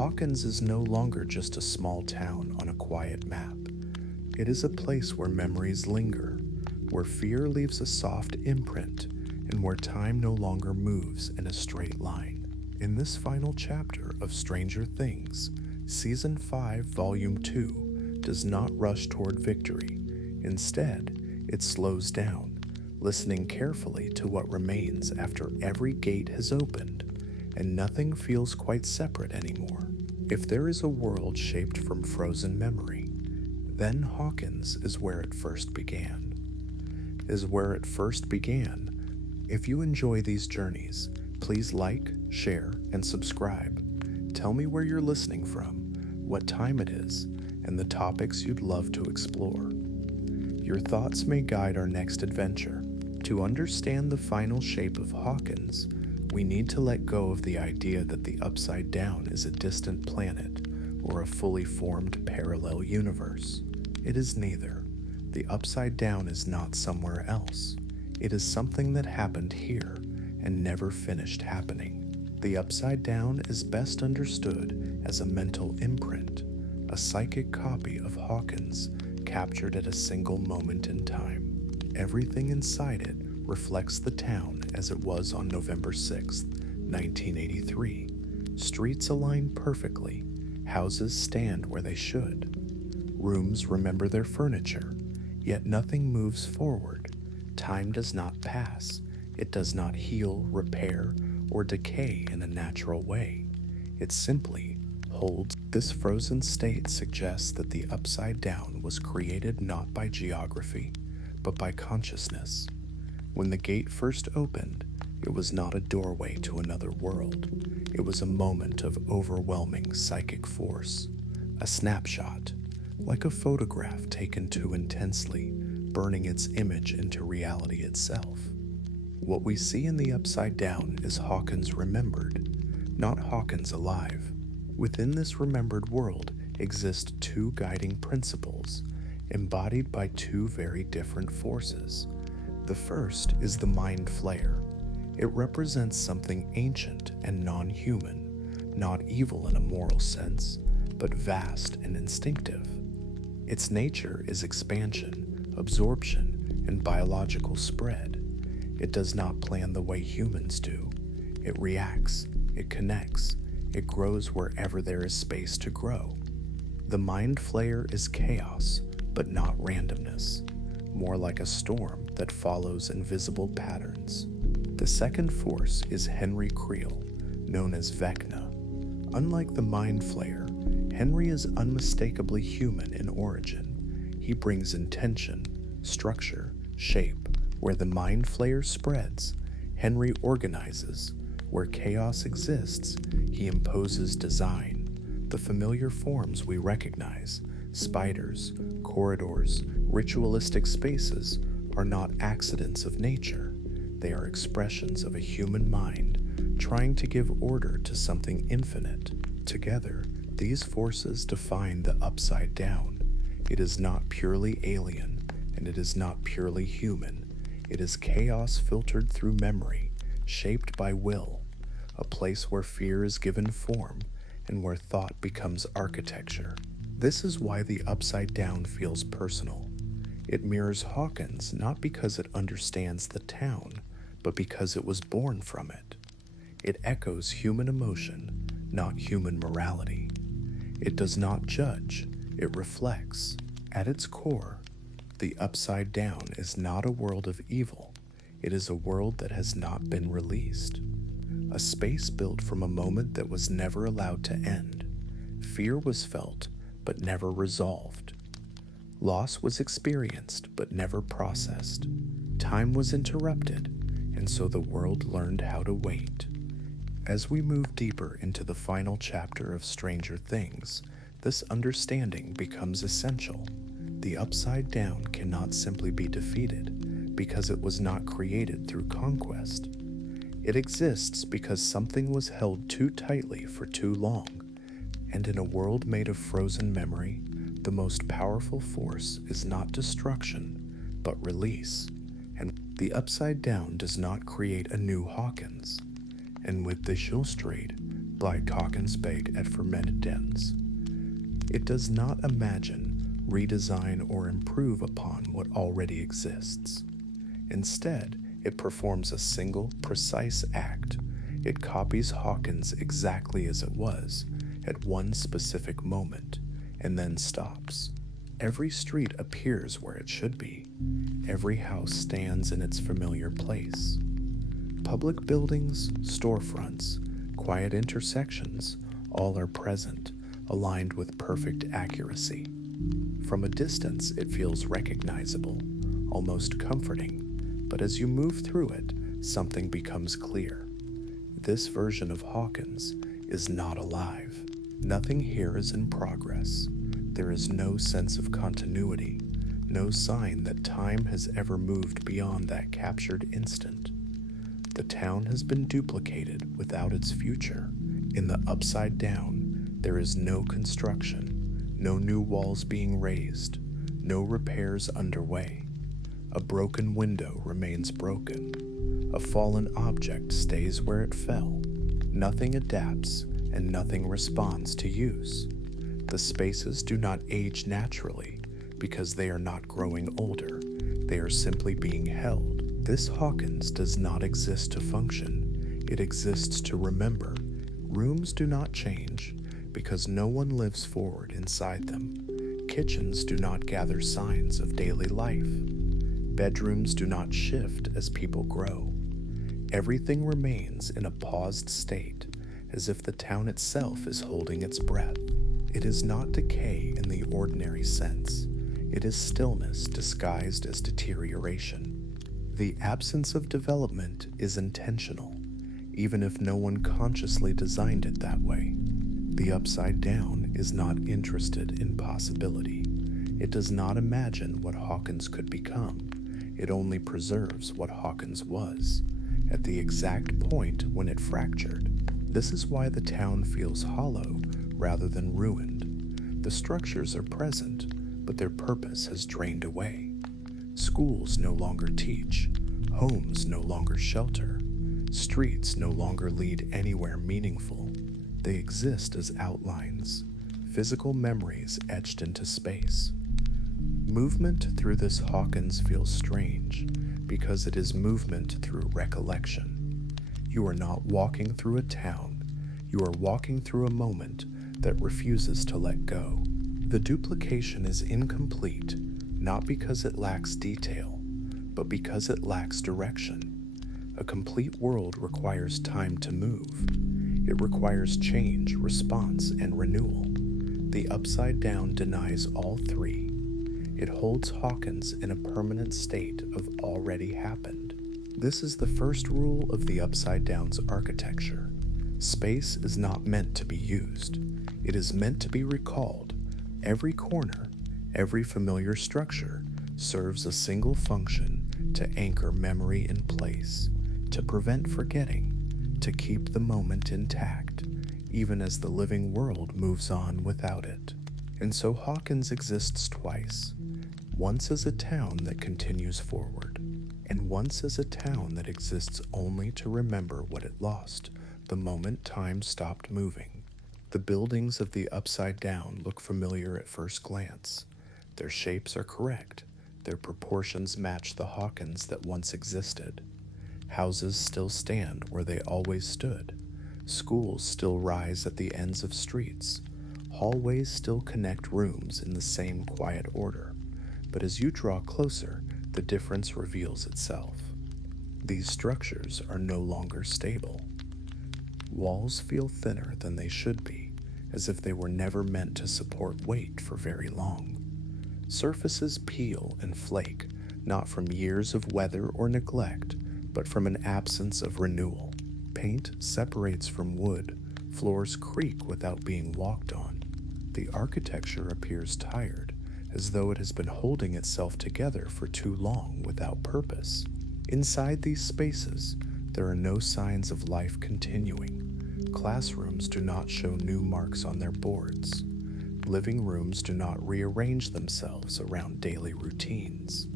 Hawkins is no longer just a small town on a quiet map. It is a place where memories linger, where fear leaves a soft imprint, and where time no longer moves in a straight line. In this final chapter of Stranger Things, Season 5, Volume 2 does not rush toward victory. Instead, it slows down, listening carefully to what remains after every gate has opened, and nothing feels quite separate anymore. If there is a world shaped from frozen memory, then Hawkins is where it first began. If you enjoy these journeys, please like, share, and subscribe. Tell me where you're listening from, what time it is, and the topics you'd love to explore. Your thoughts may guide our next adventure. To understand the final shape of Hawkins, we need to let go of the idea that the Upside Down is a distant planet or a fully formed parallel universe. It is neither. The Upside Down is not somewhere else. It is something that happened here and never finished happening. The Upside Down is best understood as a mental imprint, a psychic copy of Hawkins captured at a single moment in time. Everything inside it reflects the town as it was on November 6, 1983. Streets align perfectly, houses stand where they should. Rooms remember their furniture, yet nothing moves forward. Time does not pass. It does not heal, repair, or decay in a natural way. It simply holds. This frozen state suggests that the Upside Down was created not by geography, but by consciousness. When the gate first opened, it was not a doorway to another world. It was a moment of overwhelming psychic force, a snapshot, like a photograph taken too intensely, burning its image into reality itself. What we see in the Upside Down is Hawkins remembered, not Hawkins alive. Within this remembered world exist two guiding principles, embodied by two very different forces. The first is the Mind Flayer. It represents something ancient and non-human, not evil in a moral sense, but vast and instinctive. Its nature is expansion, absorption, and biological spread. It does not plan the way humans do. It reacts, it connects, it grows wherever there is space to grow. The Mind Flayer is chaos, but not randomness, more like a storm that follows invisible patterns. The second force is Henry Creel, known as Vecna. Unlike the Mind Flayer, Henry is unmistakably human in origin. He brings intention, structure, shape. Where the Mind Flayer spreads, Henry organizes. Where chaos exists, he imposes design. The familiar forms we recognize, spiders, corridors, ritualistic spaces, are not accidents of nature. They are expressions of a human mind trying to give order to something infinite. Together, these forces define the Upside Down. It is not purely alien, and it is not purely human. It is chaos filtered through memory, shaped by will, a place where fear is given form and where thought becomes architecture. This is why the Upside Down feels personal. It mirrors Hawkins not because it understands the town, but because it was born from it. It echoes human emotion, not human morality. It does not judge, it reflects. At its core, the Upside Down is not a world of evil. It is a world that has not been released. A space built from a moment that was never allowed to end. Fear was felt, but never resolved. Loss was experienced, but never processed. Time was interrupted, and so the world learned how to wait. As we move deeper into the final chapter of Stranger Things, this understanding becomes essential. The Upside Down cannot simply be defeated because it was not created through conquest. It exists because something was held too tightly for too long, and in a world made of frozen memory, the most powerful force is not destruction, but release. And the Upside Down does not create a new Hawkins. And with this illustrate, by Hawkins bake at fermented dens. It does not imagine, redesign, or improve upon what already exists. Instead, it performs a single, precise act. It copies Hawkins exactly as it was, at one specific moment, and then stops. Every street appears where it should be. Every house stands in its familiar place. Public buildings, storefronts, quiet intersections, all are present, aligned with perfect accuracy. From a distance, it feels recognizable, almost comforting, but as you move through it, something becomes clear. This version of Hawkins is not alive. Nothing here is in progress. There is no sense of continuity, no sign that time has ever moved beyond that captured instant. The town has been duplicated without its future. In the Upside Down, there is no construction, no new walls being raised, no repairs underway. A broken window remains broken. A fallen object stays where it fell. Nothing adapts and nothing responds to use. The spaces do not age naturally because they are not growing older. They are simply being held. This Hawkins does not exist to function. It exists to remember. Rooms do not change because no one lives forward inside them. Kitchens do not gather signs of daily life. Bedrooms do not shift as people grow. Everything remains in a paused state, as if the town itself is holding its breath. It is not decay in the ordinary sense. It is stillness disguised as deterioration. The absence of development is intentional, even if no one consciously designed it that way. The Upside Down is not interested in possibility. It does not imagine what Hawkins could become. It only preserves what Hawkins was, at the exact point when it fractured. This is why the town feels hollow rather than ruined. The structures are present, but their purpose has drained away. Schools no longer teach, homes no longer shelter, streets no longer lead anywhere meaningful. They exist as outlines, physical memories etched into space. Movement through this Hawkins feels strange because it is movement through recollection. You are not walking through a town. You are walking through a moment that refuses to let go. The duplication is incomplete, not because it lacks detail, but because it lacks direction. A complete world requires time to move. It requires change, response, and renewal. The Upside Down denies all three. It holds Hawkins in a permanent state of already happened. This is the first rule of the Upside Down's architecture. Space is not meant to be used. It is meant to be recalled. Every corner, every familiar structure serves a single function: to anchor memory in place, to prevent forgetting, to keep the moment intact, even as the living world moves on without it. And so Hawkins exists twice. Once as a town that continues forward, and once as a town that exists only to remember what it lost the moment time stopped moving. The buildings of the Upside Down look familiar at first glance. Their shapes are correct. Their proportions match the Hawkins that once existed. Houses still stand where they always stood. Schools still rise at the ends of streets. Hallways still connect rooms in the same quiet order. But as you draw closer, the difference reveals itself. These structures are no longer stable. Walls feel thinner than they should be, as if they were never meant to support weight for very long. Surfaces peel and flake, not from years of weather or neglect, but from an absence of renewal. Paint separates from wood, floors creak without being walked on. The architecture appears tired, as though it has been holding itself together for too long without purpose. Inside these spaces, there are no signs of life continuing. Classrooms do not show new marks on their boards. Living rooms do not rearrange themselves around daily routines.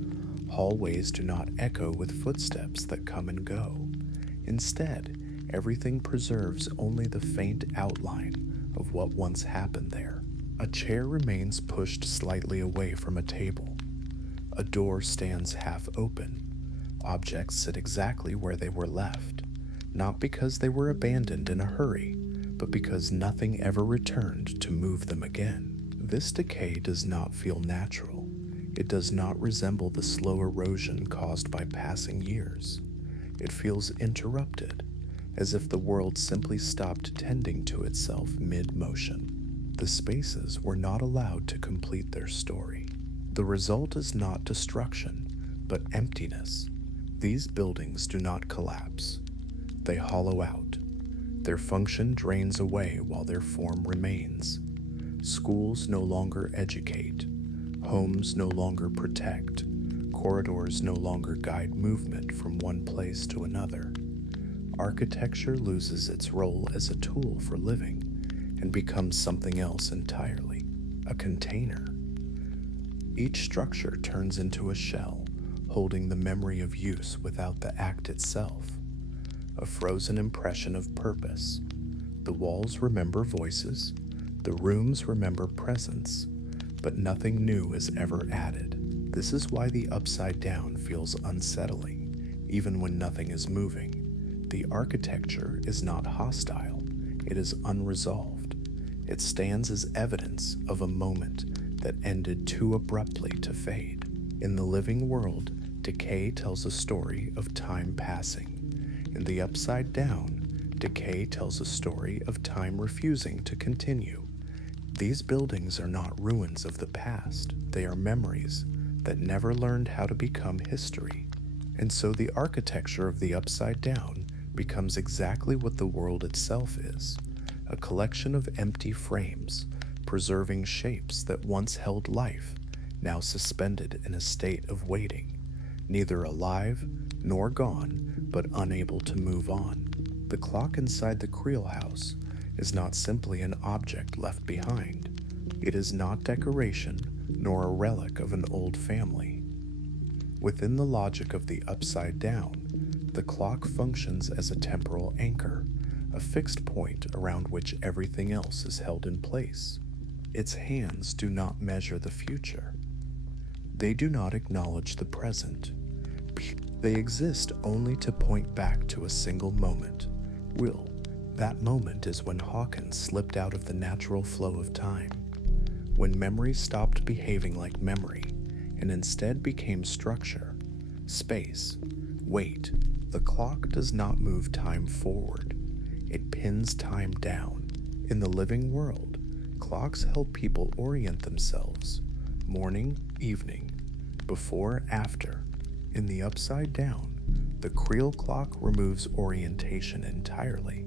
Hallways do not echo with footsteps that come and go. Instead, Everything preserves only the faint outline of what once happened there. A chair remains pushed slightly away from a table. A door stands half open. Objects sit exactly where they were left, not because they were abandoned in a hurry, but because nothing ever returned to move them again. This decay does not feel natural. It does not resemble the slow erosion caused by passing years. It feels interrupted, as if the world simply stopped tending to itself mid-motion. The spaces were not allowed to complete their story. The result is not destruction, but emptiness. These buildings do not collapse. They hollow out. Their function drains away while their form remains. Schools no longer educate. Homes no longer protect. Corridors no longer guide movement from one place to another. Architecture loses its role as a tool for living and becomes something else entirely, a container. Each structure turns into a shell, holding the memory of use without the act itself, a frozen impression of purpose. The walls remember voices, the rooms remember presence, but nothing new is ever added. This is why the upside down feels unsettling, even when nothing is moving. The architecture is not hostile, it is unresolved. It stands as evidence of a moment that ended too abruptly to fade. In the living world, decay tells a story of time passing. In the upside down, decay tells a story of time refusing to continue. These buildings are not ruins of the past, they are memories that never learned how to become history. And so the architecture of the upside down becomes exactly what the world itself is, a collection of empty frames, preserving shapes that once held life, now suspended in a state of waiting, neither alive nor gone, but unable to move on. The clock inside the Creel house is not simply an object left behind. It is not decoration, nor a relic of an old family. Within the logic of the upside down, the clock functions as a temporal anchor, a fixed point around which everything else is held in place. Its hands do not measure the future. They do not acknowledge the present. They exist only to point back to a single moment. That moment is when Hawkins slipped out of the natural flow of time, when memory stopped behaving like memory and instead became structure, space, weight. The clock does not move time forward. It pins time down. In the living world, clocks help people orient themselves. Morning, evening, before, after. In the upside down, the Creel clock removes orientation entirely.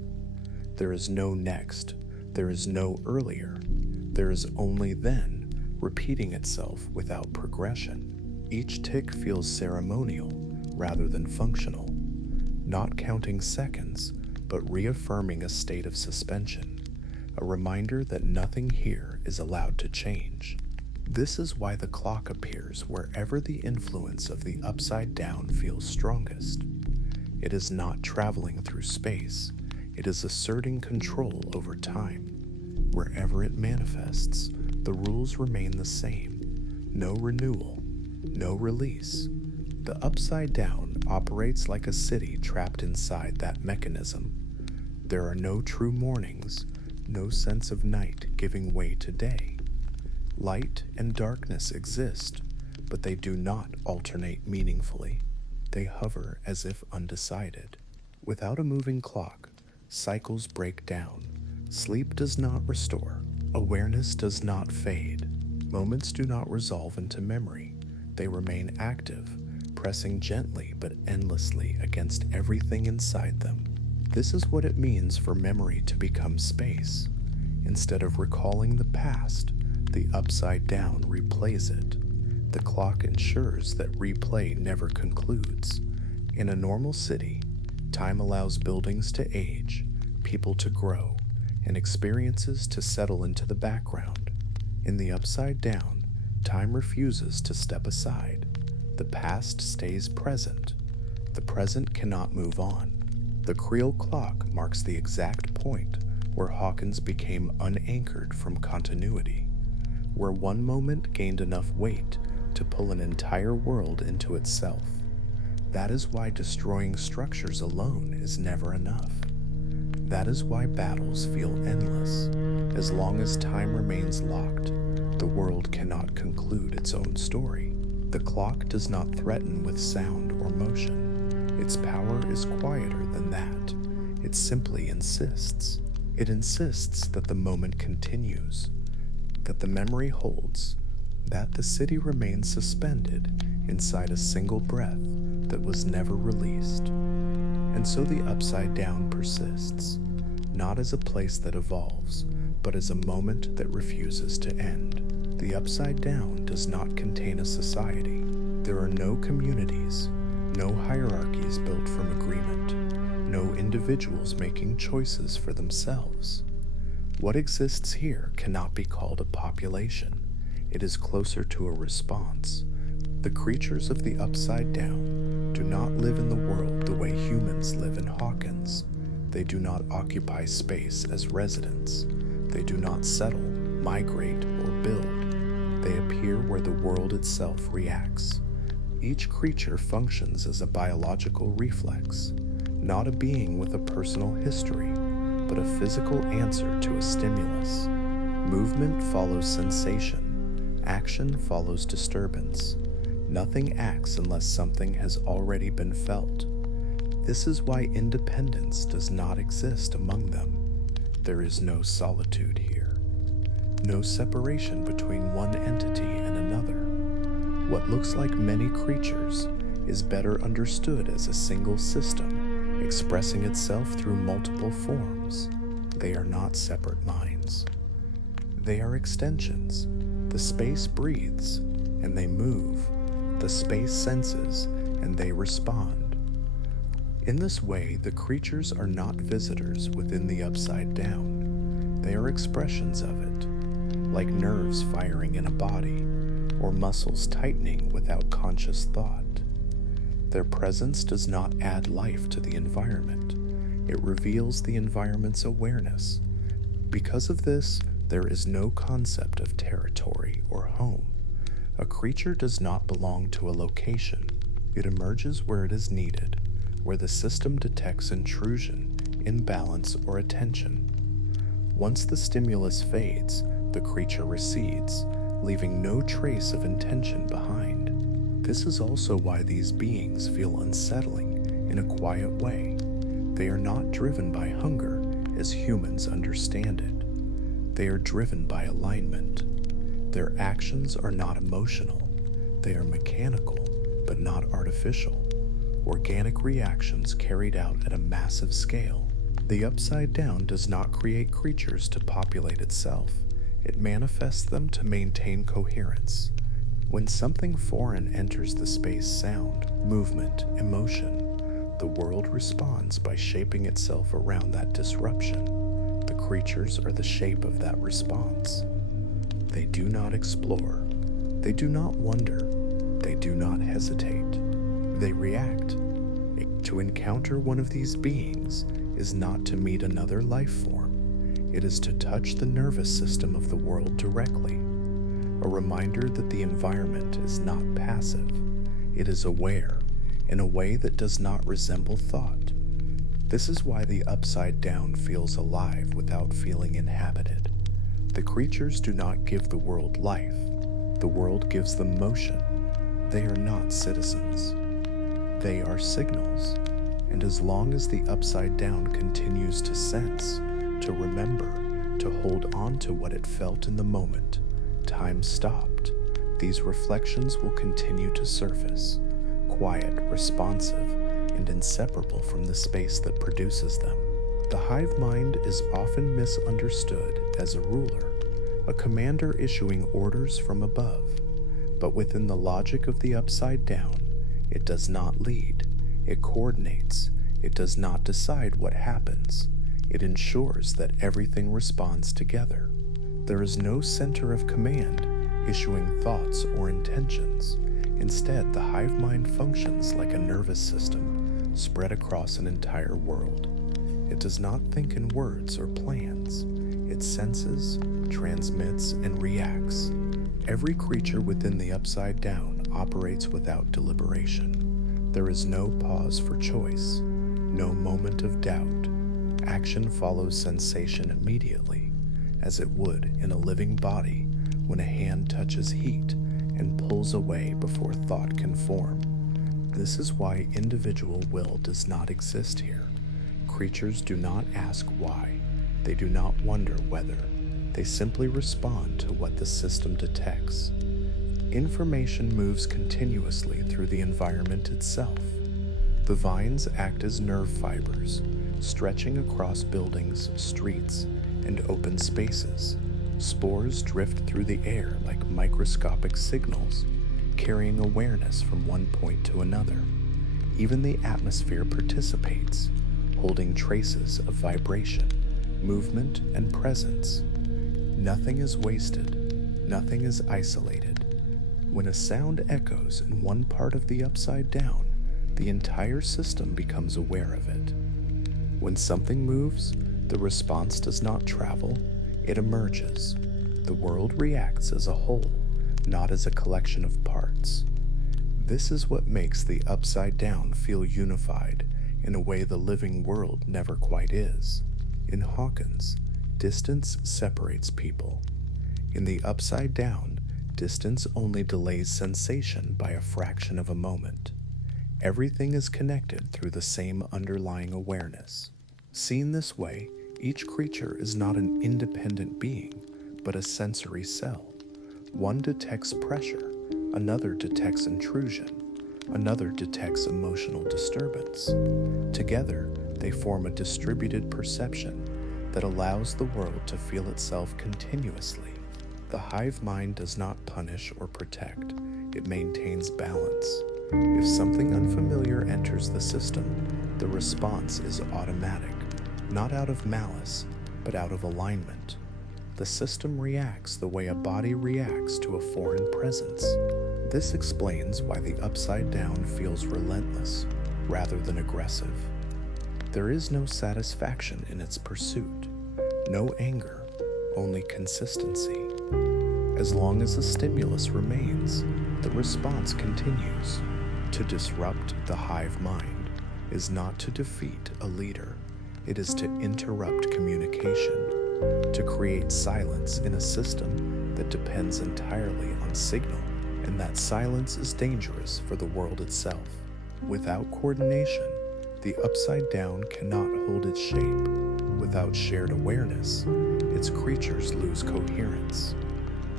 There is no next. There is no earlier. There is only then, repeating itself without progression. Each tick feels ceremonial rather than functional, not counting seconds, but reaffirming a state of suspension, a reminder that nothing here is allowed to change. This is why the clock appears wherever the influence of the upside down feels strongest. It is not traveling through space, it is asserting control over time. Wherever it manifests, the rules remain the same. No renewal, no release. The upside down operates like a city trapped inside that mechanism. There are no true mornings, no sense of night giving way to day. Light and darkness exist, but they do not alternate meaningfully. They hover as if undecided. Without a moving clock, cycles break down. Sleep does not restore. Awareness does not fade. Moments do not resolve into memory. They remain active, pressing gently but endlessly against everything inside them. This is what it means for memory to become space. Instead of recalling the past, the upside down replays it. The clock ensures that replay never concludes. In a normal city, time allows buildings to age, people to grow, and experiences to settle into the background. In the upside down, time refuses to step aside. The past stays present. The present cannot move on. The creel clock marks the exact point where Hawkins became unanchored from continuity, where one moment gained enough weight to pull an entire world into itself. That is why destroying structures alone is never enough. That is why battles feel endless. As long as time remains locked, the world cannot conclude its own story. The clock does not threaten with sound or motion. Its power is quieter than that. It simply insists. It insists that the moment continues, that the memory holds, that the city remains suspended inside a single breath that was never released. And so the Upside Down persists, not as a place that evolves, but as a moment that refuses to end. The Upside Down does not contain a society. There are no communities, no hierarchies built from agreement, no individuals making choices for themselves. What exists here cannot be called a population. It is closer to a response. The creatures of the Upside Down do not live in the world the way humans live in Hawkins. They do not occupy space as residents. They do not settle, migrate, or build. They appear where the world itself reacts. Each creature functions as a biological reflex, not a being with a personal history, but a physical answer to a stimulus. Movement follows sensation. Action follows disturbance. Nothing acts unless something has already been felt. This is why independence does not exist among them. There is no solitude here, no separation between one entity and another. What looks like many creatures is better understood as a single system, expressing itself through multiple forms. They are not separate minds. They are extensions. The space breathes, and they move. The space senses, and they respond. In this way, the creatures are not visitors within the Upside Down. They are expressions of it, like nerves firing in a body, or muscles tightening without conscious thought. Their presence does not add life to the environment. It reveals the environment's awareness. Because of this, there is no concept of territory or home. A creature does not belong to a location. It emerges where it is needed, where the system detects intrusion, imbalance, or attention. Once the stimulus fades, the creature recedes, leaving no trace of intention behind. This is also why these beings feel unsettling in a quiet way. They are not driven by hunger as humans understand it. They are driven by alignment. Their actions are not emotional. They are mechanical, but not artificial. Organic reactions carried out at a massive scale. The Upside Down does not create creatures to populate itself. It manifests them to maintain coherence. When something foreign enters the space, sound, movement, emotion, the world responds by shaping itself around that disruption. The creatures are the shape of that response. They do not explore. They do not wonder. They do not hesitate. They react. To encounter one of these beings is not to meet another life form. It is to touch the nervous system of the world directly. A reminder that the environment is not passive. It is aware, in a way that does not resemble thought. This is why the Upside Down feels alive without feeling inhabited. The creatures do not give the world life. The world gives them motion. They are not citizens. They are signals. And as long as the Upside Down continues to sense, to remember, to hold on to what it felt in the moment, time stopped. These reflections will continue to surface, quiet, responsive, and inseparable from the space that produces them. The hive mind is often misunderstood as a ruler, a commander issuing orders from above. But within the logic of the Upside Down, it does not lead. It coordinates. It does not decide what happens. It ensures that everything responds together. There is no center of command issuing thoughts or intentions. Instead, the hive mind functions like a nervous system, spread across an entire world. It does not think in words or plans. It senses, transmits, and reacts. Every creature within the Upside Down operates without deliberation. There is no pause for choice, no moment of doubt. Action follows sensation immediately, as it would in a living body when a hand touches heat and pulls away before thought can form. This is why individual will does not exist here. Creatures do not ask why. They do not wonder whether. They simply respond to what the system detects. Information moves continuously through the environment itself. The vines act as nerve fibers, stretching across buildings, streets, and open spaces. Spores drift through the air like microscopic signals, carrying awareness from one point to another. Even the atmosphere participates, holding traces of vibration, movement, and presence. Nothing is wasted, nothing is isolated. When a sound echoes in one part of the Upside Down, the entire system becomes aware of it. When something moves, the response does not travel, it emerges. The world reacts as a whole, not as a collection of parts. This is what makes the Upside Down feel unified in a way the living world never quite is. In Hawkins, distance separates people. In the Upside Down, distance only delays sensation by a fraction of a moment. Everything is connected through the same underlying awareness. Seen this way, each creature is not an independent being, but a sensory cell. One detects pressure, another detects intrusion, another detects emotional disturbance. Together, they form a distributed perception that allows the world to feel itself continuously. The hive mind does not punish or protect, it maintains balance. If something unfamiliar enters the system, the response is automatic, not out of malice, but out of alignment. The system reacts the way a body reacts to a foreign presence. This explains why the Upside Down feels relentless rather than aggressive. There is no satisfaction in its pursuit, no anger, only consistency. As long as the stimulus remains, the response continues. To disrupt the hive mind is not to defeat a leader, it is to interrupt communication, to create silence in a system that depends entirely on signal, and that silence is dangerous for the world itself. Without coordination, the Upside Down cannot hold its shape. Without shared awareness, its creatures lose coherence.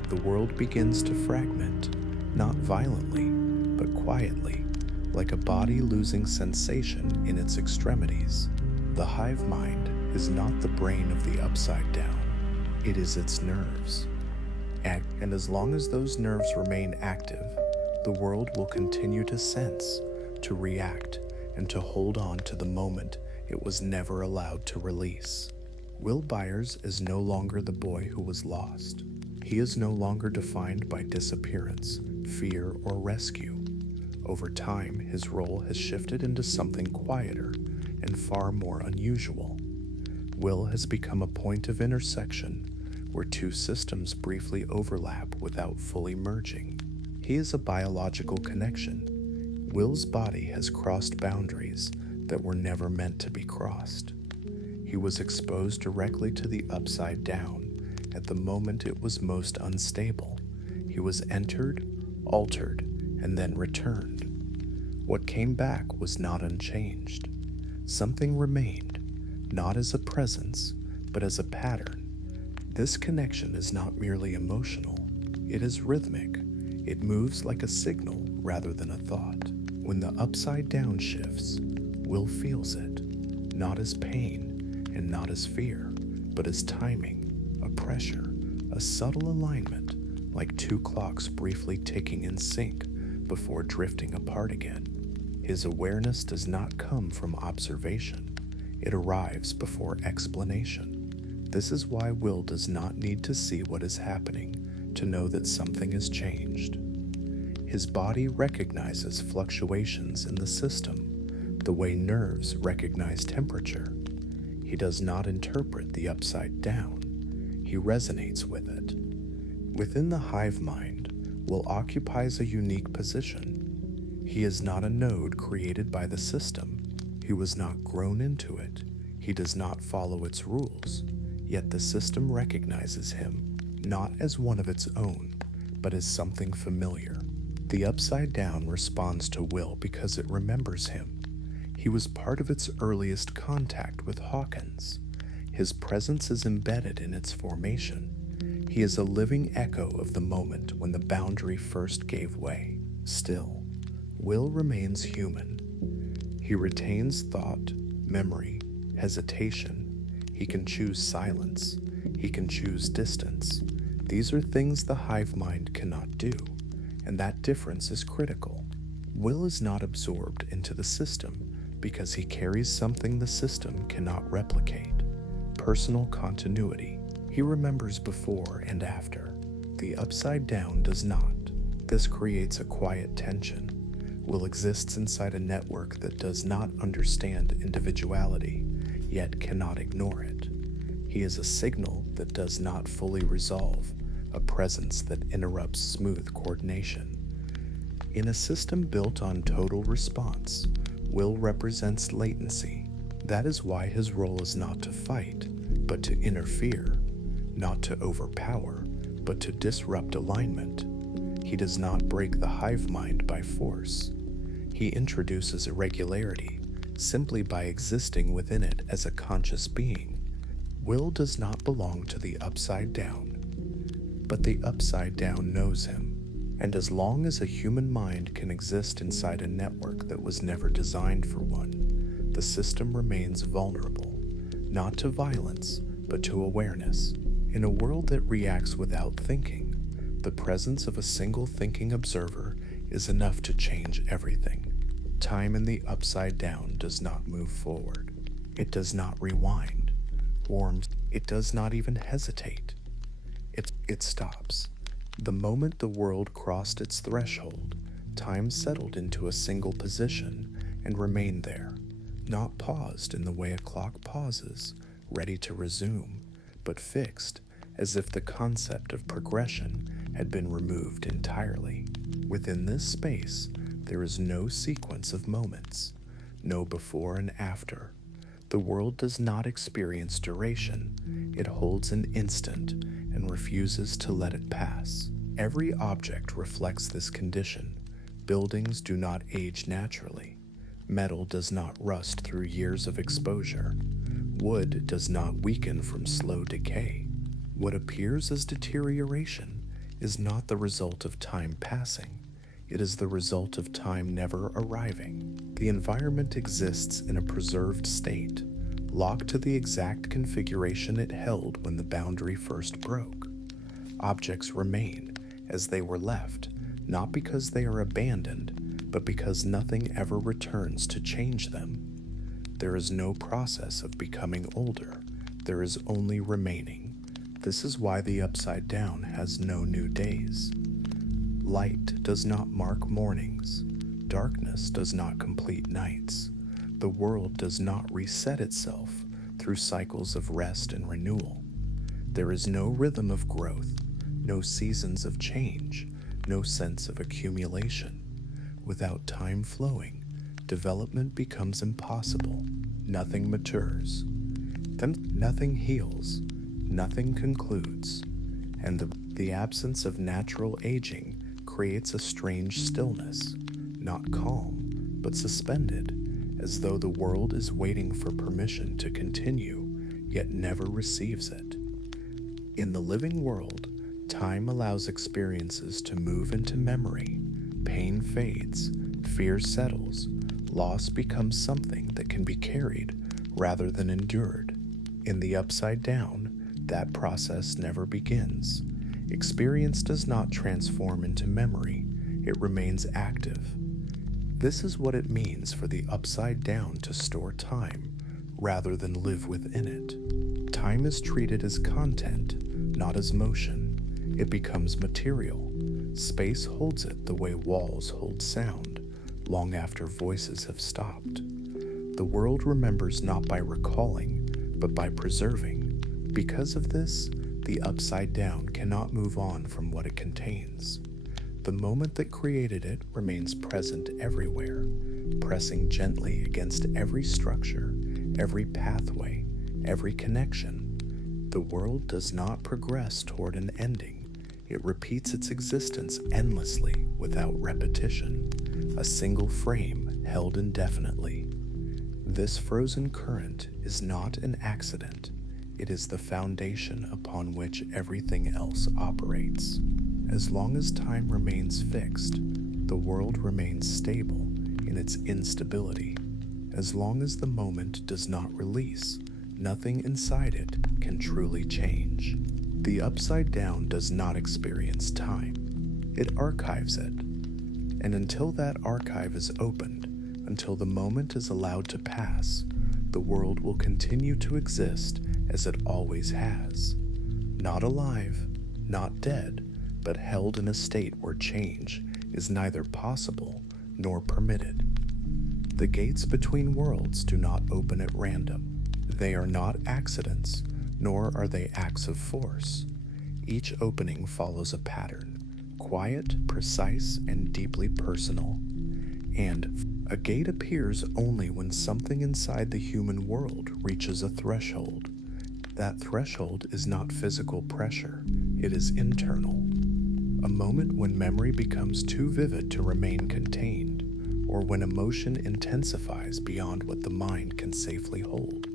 The world begins to fragment, not violently, but quietly, like a body losing sensation in its extremities. The hive mind is not the brain of the Upside Down, it is its nerves. And as long as those nerves remain active, the world will continue to sense, to react, and to hold on to the moment it was never allowed to release. Will Byers is no longer the boy who was lost. He is no longer defined by disappearance, fear, or rescue. Over time, his role has shifted into something quieter and far more unusual. Will has become a point of intersection where two systems briefly overlap without fully merging. He is a biological connection. Will's body has crossed boundaries that were never meant to be crossed. He was exposed directly to the Upside Down at the moment it was most unstable. He was entered, altered, and then returned. What came back was not unchanged. Something remained, not as a presence, but as a pattern. This connection is not merely emotional, it is rhythmic. It moves like a signal rather than a thought. When the Upside Down shifts, Will feels it, not as pain and not as fear, but as timing, a pressure, a subtle alignment, like two clocks briefly ticking in sync before drifting apart again. His awareness does not come from observation, it arrives before explanation. This is why Will does not need to see what is happening to know that something has changed. His body recognizes fluctuations in the system. the way nerves recognize temperature. He does not interpret the upside down, he resonates with it. Within the hive mind, Will occupies a unique position. He is not a node created by the system. He was not grown into it. He does not follow its rules. Yet the system recognizes him, not as one of its own, but as something familiar. The upside down responds to Will because it remembers him. He was part of its earliest contact with Hawkins. His presence is embedded in its formation. He is a living echo of the moment when the boundary first gave way. Still, Will remains human. He retains thought, memory, hesitation. He can choose silence. He can choose distance. These are things the hive mind cannot do, and that difference is critical. Will is not absorbed into the system because he carries something the system cannot replicate: personal continuity. He remembers before and after. The upside down does not. This creates a quiet tension. Will exists inside a network that does not understand individuality, yet cannot ignore it. He is a signal that does not fully resolve, a presence that interrupts smooth coordination. In a system built on total response, Will represents latency. That is why his role is not to fight, but to interfere, not to overpower, but to disrupt alignment. He does not break the hive mind by force. He introduces irregularity simply by existing within it as a conscious being. Will does not belong to the upside down, but the upside down knows him. And as long as a human mind can exist inside a network that was never designed for one, the system remains vulnerable, not to violence, but to awareness. In a world that reacts without thinking, the presence of a single thinking observer is enough to change everything. Time in the upside down does not move forward. It does not rewind, warms. It does not even hesitate. It stops. The moment the world crossed its threshold, time settled into a single position and remained there, not paused in the way a clock pauses, ready to resume, but fixed, as if the concept of progression had been removed entirely. Within this space, there is no sequence of moments, no before and after. The world does not experience duration. It holds an instant and refuses to let it pass. Every object reflects this condition. Buildings do not age naturally. Metal does not rust through years of exposure. Wood does not weaken from slow decay. What appears as deterioration is not the result of time passing. It is the result of time never arriving. The environment exists in a preserved state, locked to the exact configuration it held when the boundary first broke. Objects remain as they were left, not because they are abandoned, but because nothing ever returns to change them. There is no process of becoming older. There is only remaining. This is why the upside down has no new days. Light does not mark mornings. Darkness does not complete nights. The world does not reset itself through cycles of rest and renewal. There is no rhythm of growth, no seasons of change, no sense of accumulation. Without time flowing, development becomes impossible. Nothing matures. Then nothing heals. Nothing concludes. And the absence of natural aging creates a strange stillness, not calm, but suspended, as though the world is waiting for permission to continue, yet never receives it. In the living world, time allows experiences to move into memory. Pain fades, fear settles, loss becomes something that can be carried rather than endured. In the upside down, that process never begins. Experience does not transform into memory, it remains active. This is what it means for the upside down to store time, rather than live within it. Time is treated as content, not as motion. It becomes material. Space holds it the way walls hold sound, long after voices have stopped. The world remembers not by recalling, but by preserving. Because of this, the upside down cannot move on from what it contains. The moment that created it remains present everywhere, pressing gently against every structure, every pathway, every connection. The world does not progress toward an ending. It repeats its existence endlessly without repetition, a single frame held indefinitely. This frozen current is not an accident. It is the foundation upon which everything else operates. As long as time remains fixed, the world remains stable in its instability. As long as the moment does not release, nothing inside it can truly change. The upside down does not experience time. It archives it. And until that archive is opened, until the moment is allowed to pass, the world will continue to exist as it always has. Not alive, not dead, but held in a state where change is neither possible nor permitted. The gates between worlds do not open at random. They are not accidents, nor are they acts of force. Each opening follows a pattern, quiet, precise, and deeply personal. And a gate appears only when something inside the human world reaches a threshold. That threshold is not physical pressure, it is internal. A moment when memory becomes too vivid to remain contained, or when emotion intensifies beyond what the mind can safely hold.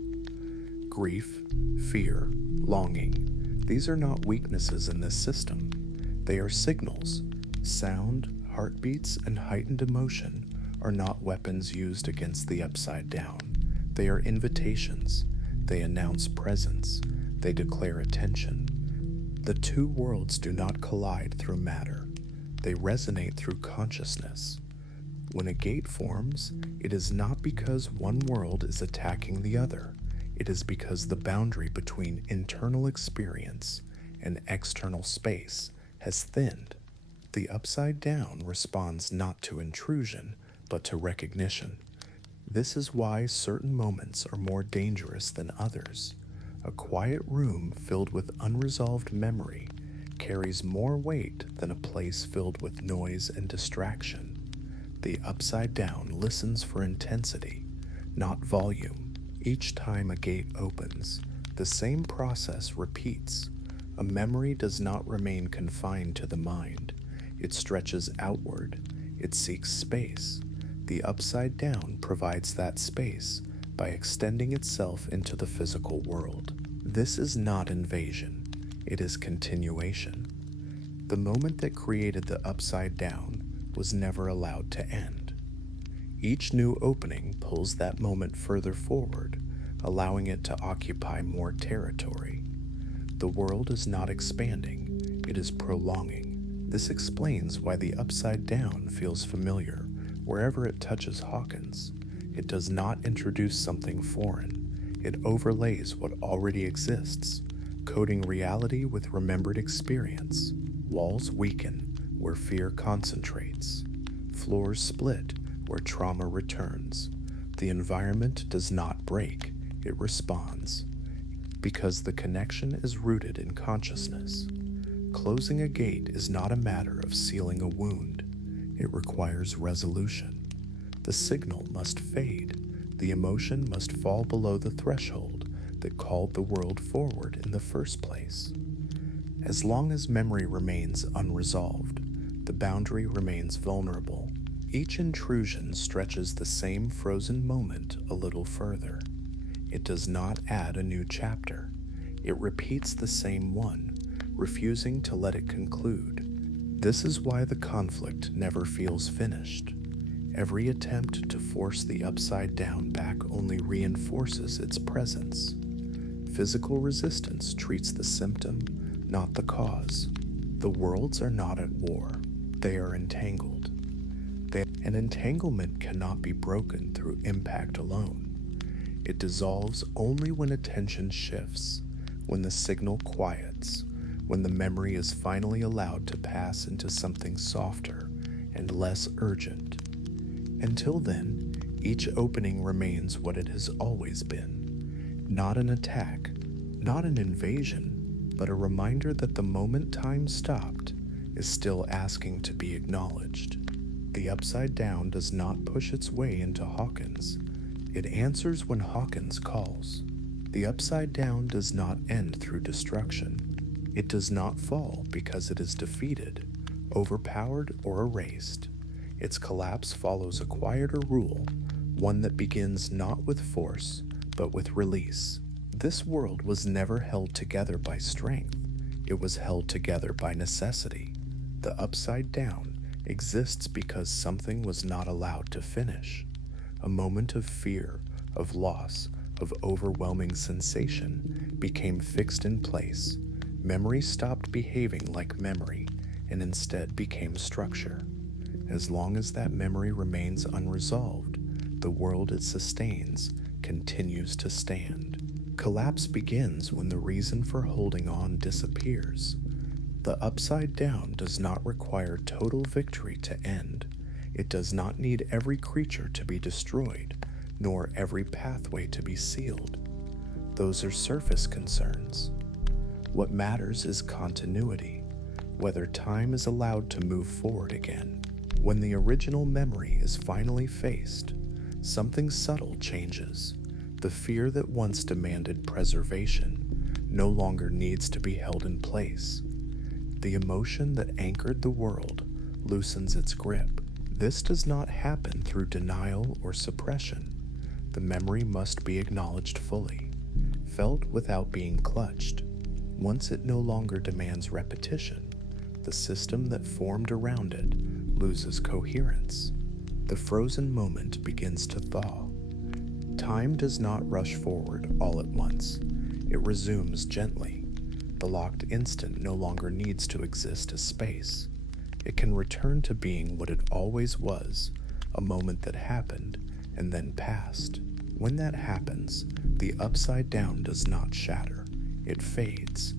Grief, fear, longing, these are not weaknesses in this system. They are signals. Sound, heartbeats, and heightened emotion are not weapons used against the upside down. They are invitations. They announce presence. They declare attention. The two worlds do not collide through matter. They resonate through consciousness. When a gate forms, it is not because one world is attacking the other. It is because the boundary between internal experience and external space has thinned. The upside down responds not to intrusion, but to recognition. This is why certain moments are more dangerous than others. A quiet room filled with unresolved memory carries more weight than a place filled with noise and distraction. The upside down listens for intensity, not volume. Each time a gate opens, the same process repeats. A memory does not remain confined to the mind. It stretches outward. It seeks space. The upside down provides that space by extending itself into the physical world. This is not invasion. It is continuation. The moment that created the upside down was never allowed to end. Each new opening pulls that moment further forward, allowing it to occupy more territory. The world is not expanding, it is prolonging. This explains why the upside down feels familiar wherever it touches Hawkins. It does not introduce something foreign. It overlays what already exists, coding reality with remembered experience. Walls weaken where fear concentrates. Floors split where trauma returns. The environment does not break, it responds. Because the connection is rooted in consciousness. Closing a gate is not a matter of sealing a wound. It requires resolution. The signal must fade. The emotion must fall below the threshold that called the world forward in the first place. As long as memory remains unresolved, the boundary remains vulnerable. Each intrusion stretches the same frozen moment a little further. It does not add a new chapter. It repeats the same one, refusing to let it conclude. This is why the conflict never feels finished. Every attempt to force the upside down back only reinforces its presence. Physical resistance treats the symptom, not the cause. The worlds are not at war. They are entangled. An entanglement cannot be broken through impact alone. It dissolves only when attention shifts, when the signal quiets, when the memory is finally allowed to pass into something softer and less urgent. Until then, Each opening remains what it has always been. Not an attack, not an invasion, but a reminder that the moment time stopped is still asking to be acknowledged. The Upside Down does not push its way into Hawkins. It answers when Hawkins calls. The Upside Down does not end through destruction. It does not fall because it is defeated, overpowered, or erased. Its collapse follows a quieter rule, one that begins not with force, but with release. This world was never held together by strength. It was held together by necessity. The Upside Down exists because something was not allowed to finish. A moment of fear, of loss, of overwhelming sensation became fixed in place. Memory stopped behaving like memory and instead became structure. As long as that memory remains unresolved, the world it sustains continues to stand. Collapse begins when the reason for holding on disappears. The Upside Down does not require total victory to end. It does not need every creature to be destroyed, nor every pathway to be sealed. Those are surface concerns. What matters is continuity, whether time is allowed to move forward again. When the original memory is finally faced, something subtle changes. The fear that once demanded preservation no longer needs to be held in place. The emotion that anchored the world loosens its grip. This does not happen through denial or suppression. The memory must be acknowledged fully, felt without being clutched. Once it no longer demands repetition, the system that formed around it loses coherence. The frozen moment begins to thaw. Time does not rush forward all at once. It resumes gently. The locked instant no longer needs to exist as space. It can return to being what it always was, a moment that happened and then passed. When that happens, the Upside Down does not shatter. It fades.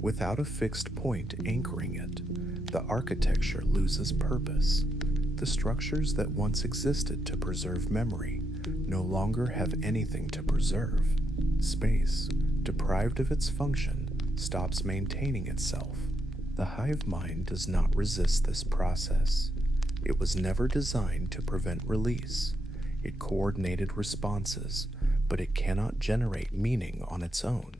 Without a fixed point anchoring it, the architecture loses purpose. The structures that once existed to preserve memory no longer have anything to preserve. Space, deprived of its function, stops maintaining itself. The hive mind does not resist this process. It was never designed to prevent release. It coordinated responses, but it cannot generate meaning on its own.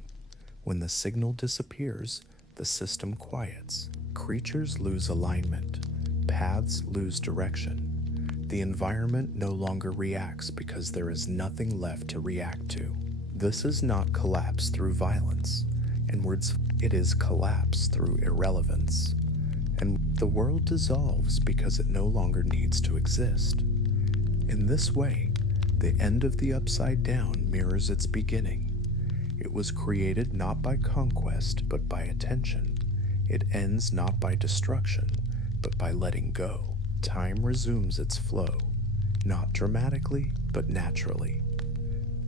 When the signal disappears, the system quiets. Creatures lose alignment. Paths lose direction. The environment no longer reacts because there is nothing left to react to. This is not collapse through violence. Inwards, it is collapse through irrelevance. And the world dissolves because it no longer needs to exist. In this way, the end of the Upside Down mirrors its beginning. It was created not by conquest, but by attention. It ends not by destruction, but by letting go. Time resumes its flow, not dramatically, but naturally.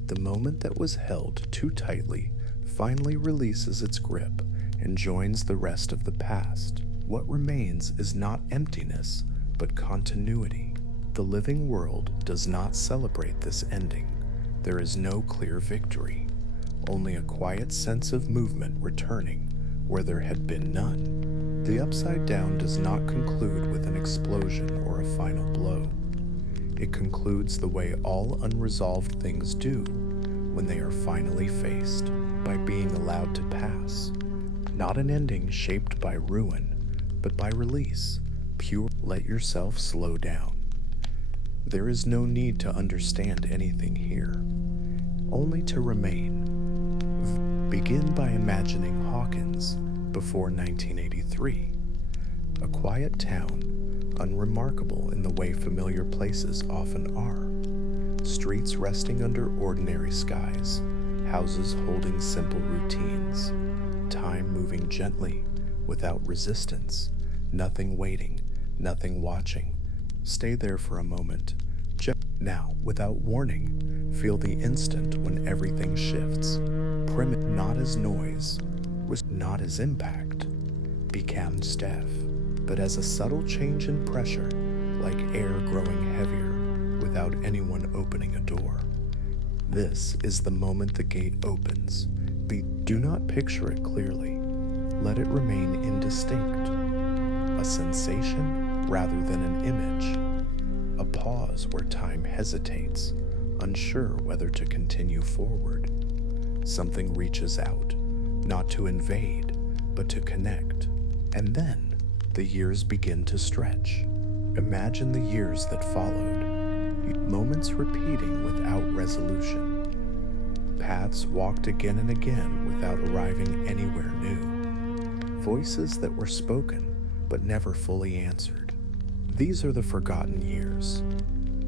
The moment that was held too tightly finally releases its grip and joins the rest of the past. What remains is not emptiness, but continuity. The living world does not celebrate this ending. There is no clear victory, only a quiet sense of movement returning where there had been none. The Upside Down does not conclude with an explosion or a final blow. It concludes the way all unresolved things do when they are finally faced, by being allowed to pass. Not an ending shaped by ruin, but by release. Pure, let yourself slow down. There is no need to understand anything here, only to remain. Begin by imagining Hawkins before 1983. A quiet town, unremarkable in the way familiar places often are. Streets resting under ordinary skies, houses holding simple routines, time moving gently, without resistance, nothing waiting, nothing watching. Stay there for a moment. Now, without warning, feel the instant when everything shifts. Not as noise, not as impact. Be calm, staff, but as a subtle change in pressure, like air growing heavier, with without anyone opening a door. This is the moment the gate opens. Do not picture it clearly. Let it remain indistinct. A sensation rather than an image. A pause where time hesitates, unsure whether to continue forward. Something reaches out, not to invade, but to connect. And then, the years begin to stretch. Imagine the years that followed. Moments repeating without resolution. Paths walked again and again without arriving anywhere new. Voices that were spoken, but never fully answered. These are the forgotten years.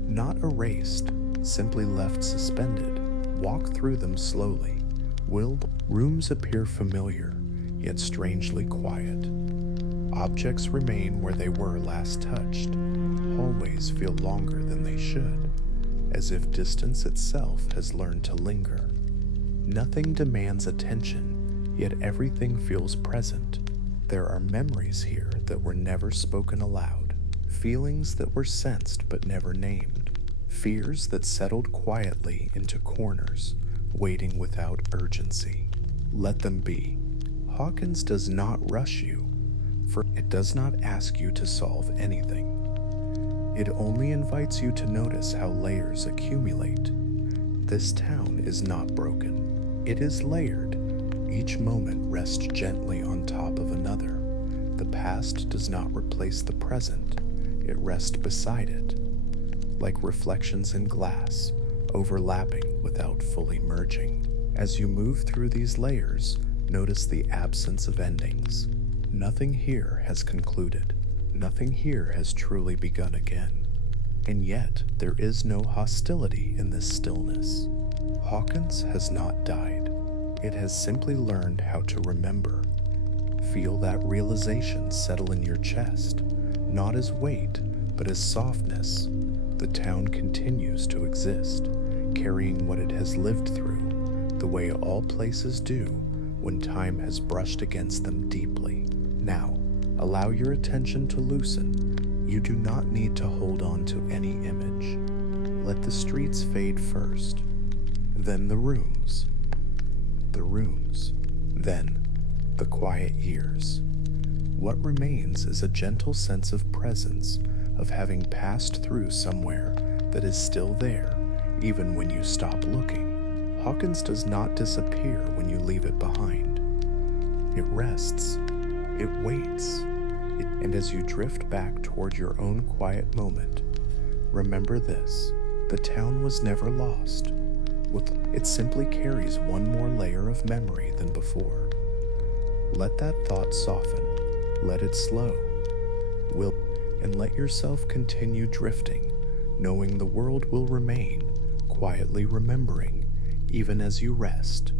Not erased, simply left suspended. Walk through them slowly. Rooms appear familiar, yet strangely quiet. Objects remain where they were last touched. Hallways feel longer than they should, as if distance itself has learned to linger. Nothing demands attention, yet everything feels present. There are memories here that were never spoken aloud, feelings that were sensed but never named, fears that settled quietly into corners, waiting without urgency. Let them be. Hawkins does not rush you, for it does not ask you to solve anything. It only invites you to notice how layers accumulate. This town is not broken. It is layered. Each moment rests gently on top of another. The past does not replace the present. It rests beside it, like reflections in glass, overlapping without fully merging. As you move through these layers, notice the absence of endings. Nothing here has concluded. Nothing here has truly begun again. And yet, there is no hostility in this stillness. Hawkins has not died. It has simply learned how to remember. Feel that realization settle in your chest, not as weight, but as softness. The town continues to exist, carrying what it has lived through, the way all places do when time has brushed against them deeply. Now, allow your attention to loosen. You do not need to hold on to any image. Let the streets fade first, then the rooms, then the quiet years. What remains is a gentle sense of presence, of having passed through somewhere that is still there, even when you stop looking. Hawkins does not disappear when you leave it behind. It rests, it waits, and as you drift back toward your own quiet moment, remember this: the town was never lost. It simply carries one more layer of memory than before. Let that thought soften, let it slow, and let yourself continue drifting, knowing the world will remain, quietly remembering, even as you rest.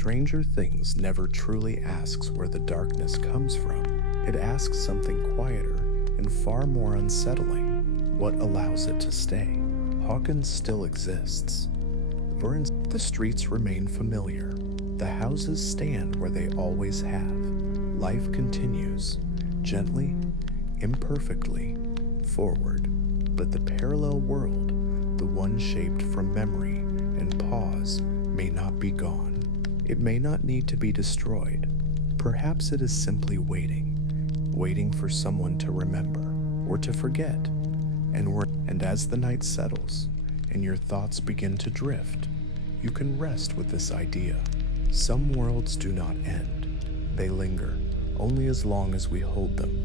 Stranger Things never truly asks where the darkness comes from. It asks something quieter and far more unsettling: what allows it to stay? Hawkins still exists. The streets remain familiar. The houses stand where they always have. Life continues, gently, imperfectly, forward. But the parallel world, the one shaped from memory and pause, may not be gone. It may not need to be destroyed. Perhaps it is simply waiting for someone to remember or to forget. And as the night settles and your thoughts begin to drift, you can rest with this idea. Some worlds do not end. They linger only as long as we hold them.